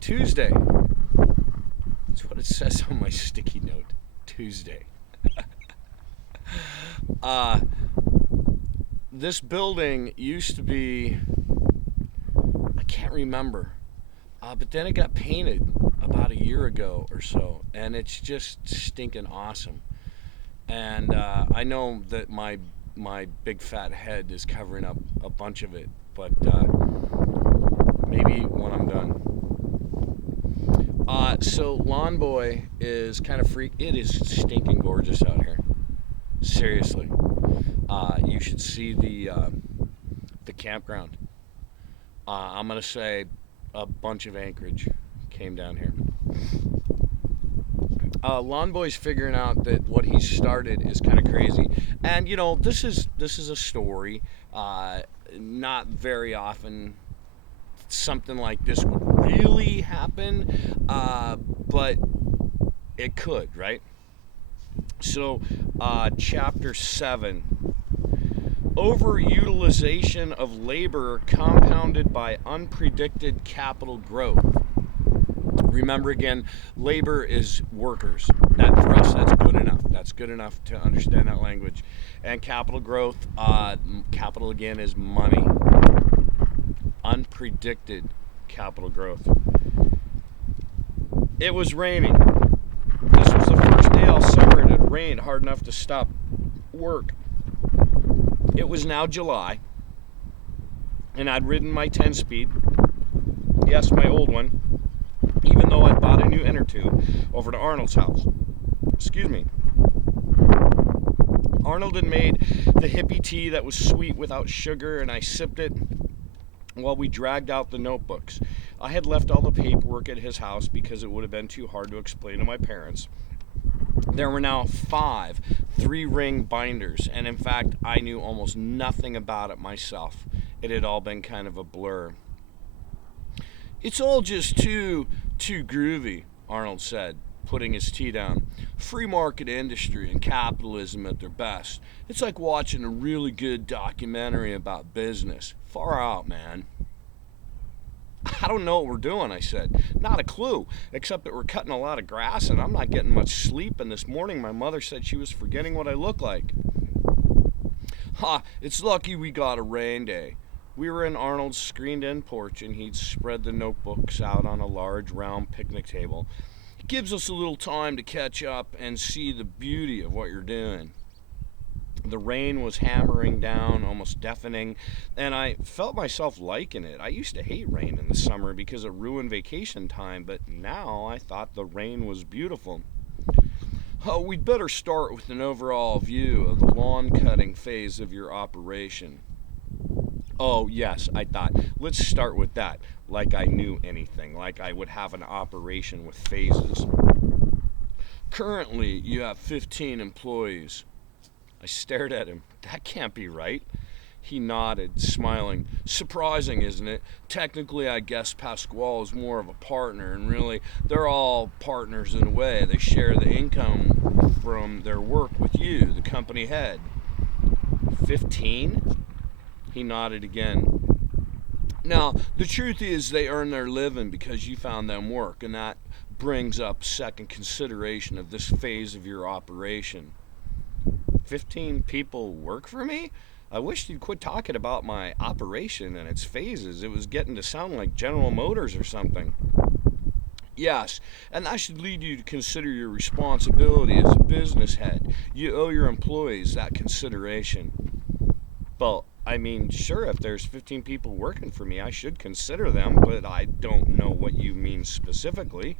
Tuesday. That's what it says on my sticky note. Tuesday. uh, this building used to be, I can't remember, but then it got painted about a year ago or so, and it's just stinking awesome. And I know that my big fat head is covering up a bunch of it, but maybe when I'm done. So lawnboy is kind of freak. It is stinking gorgeous out here. Seriously, you should see the campground. I'm gonna say a bunch of Anchorage came down here. Lawnboy's figuring out that what he started is kind of crazy, and this is a story. Not very often something like this would really happen, but it could, right? So, chapter 7, overutilization of labor compounded by unpredicted capital growth. Remember again, labor is workers. That for us, that's good enough. That's good enough to understand that language. And capital growth, capital again is money. Unpredicted capital growth. It was raining. This was the first day all summer it had rained hard enough to stop work. It was now July, and I'd ridden my 10-speed. Yes, my old one. Even though I'd bought a new inner tube over to Arnold's house. Excuse me. Arnold had made the hippie tea that was sweet without sugar, and I sipped it while we dragged out the notebooks. I had left all the paperwork at his house because it would have been too hard to explain to my parents. There were now 5 3-ring binders, and in fact, I knew almost nothing about it myself. It had all been kind of a blur. It's all just too groovy, Arnold said, putting his tea down. Free market industry and capitalism at their best. It's like watching a really good documentary about business. Far out, man. I don't know what we're doing, I said. Not a clue, except that we're cutting a lot of grass and I'm not getting much sleep, and this morning my mother said she was forgetting what I look like. It's lucky we got a rain day. We were in Arnold's screened-in porch, and he'd spread the notebooks out on a large, round picnic table. It gives us a little time to catch up and see the beauty of what you're doing. The rain was hammering down, almost deafening, and I felt myself liking it. I used to hate rain in the summer because it ruined vacation time, but now I thought the rain was beautiful. We'd better start with an overall view of the lawn cutting phase of your operation. Oh, yes, I thought. Let's start with that. Like I knew anything. Like I would have an operation with phases. Currently, you have 15 employees. I stared at him. That can't be right. He nodded, smiling. Surprising, isn't it? Technically, I guess Pasquale is more of a partner, and really, they're all partners in a way. They share the income from their work with you, the company head. 15? He nodded again. Now, the truth is they earn their living because you found them work, and that brings up second consideration of this phase of your operation. 15 people work for me? I wish you'd quit talking about my operation and its phases. It was getting to sound like General Motors or something. Yes, and that should lead you to consider your responsibility as a business head. You owe your employees that consideration. Well, I mean, sure, if there's 15 people working for me, I should consider them, but I don't know what you mean specifically.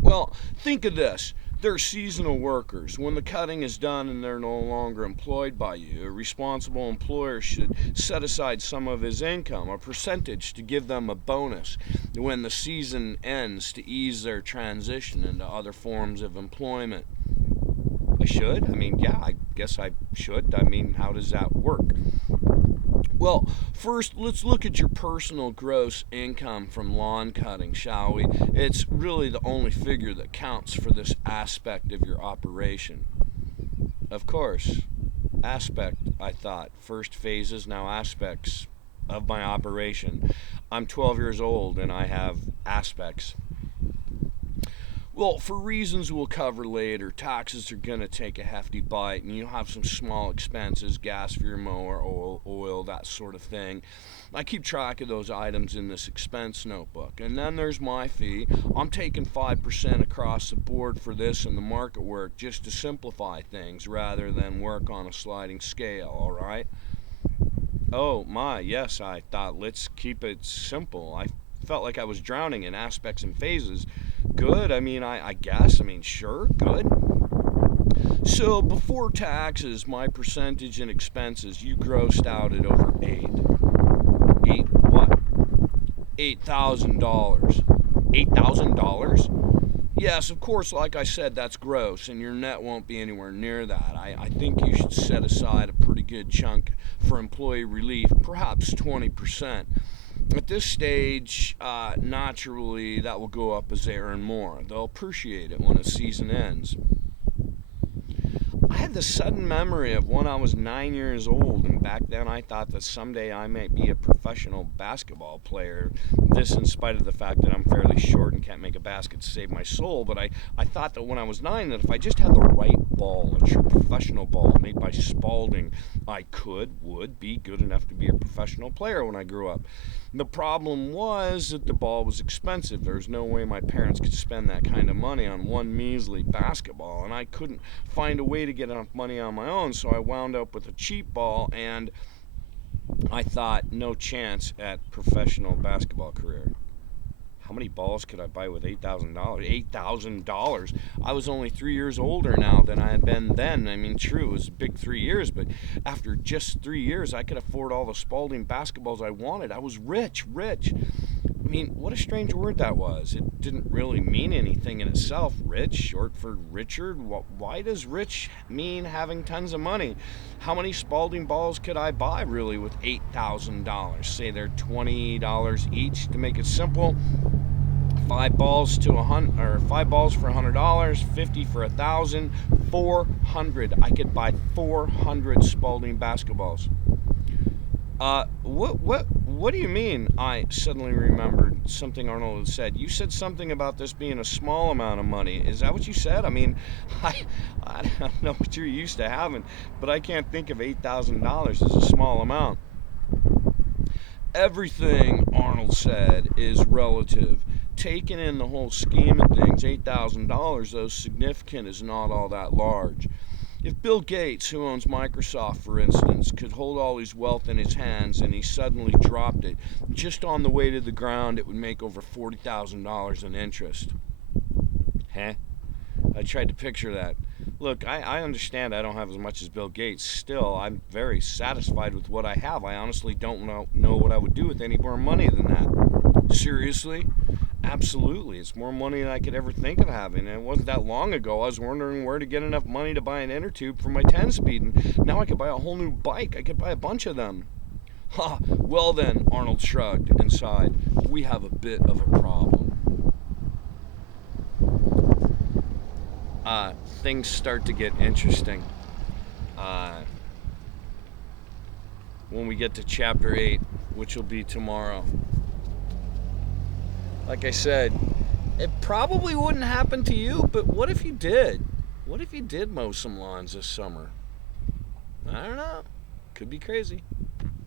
Well, think of this. They're seasonal workers. When the cutting is done and they're no longer employed by you, a responsible employer should set aside some of his income, a percentage, to give them a bonus when the season ends to ease their transition into other forms of employment. I should? I mean, yeah, I guess I should. I mean, how does that work? Well, first, let's look at your personal gross income from lawn cutting, shall we? It's really the only figure that counts for this aspect of your operation. Of course. Aspect, I thought. First phases, now aspects of my operation. I'm 12 years old and I have aspects. Well, for reasons we'll cover later, taxes are going to take a hefty bite, and you'll have some small expenses, gas for your mower, oil, that sort of thing. I keep track of those items in this expense notebook. And then there's my fee. I'm taking 5% across the board for this and the market work just to simplify things rather than work on a sliding scale, all right? Oh, my, yes, I thought let's keep it simple. I felt like I was drowning in aspects and phases. Good, I guess. Sure, good. So, before taxes, my percentage in expenses, you grossed out at over what? $8,000. $8,000? Yes, of course, like I said, that's gross, and your net won't be anywhere near that. I think you should set aside a pretty good chunk for employee relief, perhaps 20%. At this stage, naturally, that will go up as they earn more. They'll appreciate it when the season ends. I had the sudden memory of when I was 9 years old, and back then I thought that someday I might be a professional basketball player. This in spite of the fact that I'm fairly short and can't make a basket to save my soul, but I thought that when I was 9 that if I just had the right ball, a true professional ball made by Spalding, I would be good enough to be a professional player when I grew up. The problem was that the ball was expensive. There was no way my parents could spend that kind of money on one measly basketball, and I couldn't find a way to get enough money on my own, so I wound up with a cheap ball, and I thought no chance at professional basketball career. How many balls could I buy with $8,000? $8,000. I was only 3 years older now than I had been then. True, it was a big 3 years, but after just 3 years, I could afford all the Spalding basketballs I wanted. I was rich. What a strange word that was. It didn't really mean anything in itself. Rich, short for Richard. Why does rich mean having tons of money? How many Spalding balls could I buy really with $8,000? Say they're $20 each to make it simple. 5 balls for $100, 50 for $1,000, 400. I could buy 400 Spalding basketballs. What do you mean? I suddenly remembered something Arnold had said. You said something about this being a small amount of money. Is that what you said? I don't know what you're used to having, but I can't think of $8,000 as a small amount. Everything, Arnold said, is relative. Taken in the whole scheme of things, $8,000, though significant, is not all that large. If Bill Gates, who owns Microsoft, for instance, could hold all his wealth in his hands and he suddenly dropped it, just on the way to the ground, it would make over $40,000 in interest. I tried to picture that. Look, I understand I don't have as much as Bill Gates. Still, I'm very satisfied with what I have. I honestly don't know what I would do with any more money than that. Seriously? Absolutely. It's more money than I could ever think of having. And it wasn't that long ago I was wondering where to get enough money to buy an inner tube for my 10-speed. And now I could buy a whole new bike. I could buy a bunch of them. Ha! Well then, Arnold shrugged and sighed. We have a bit of a problem. Things start to get interesting. When we get to chapter 8, which will be tomorrow. Like I said, it probably wouldn't happen to you, but what if you did? What if you did mow some lawns this summer? I don't know. Could be crazy.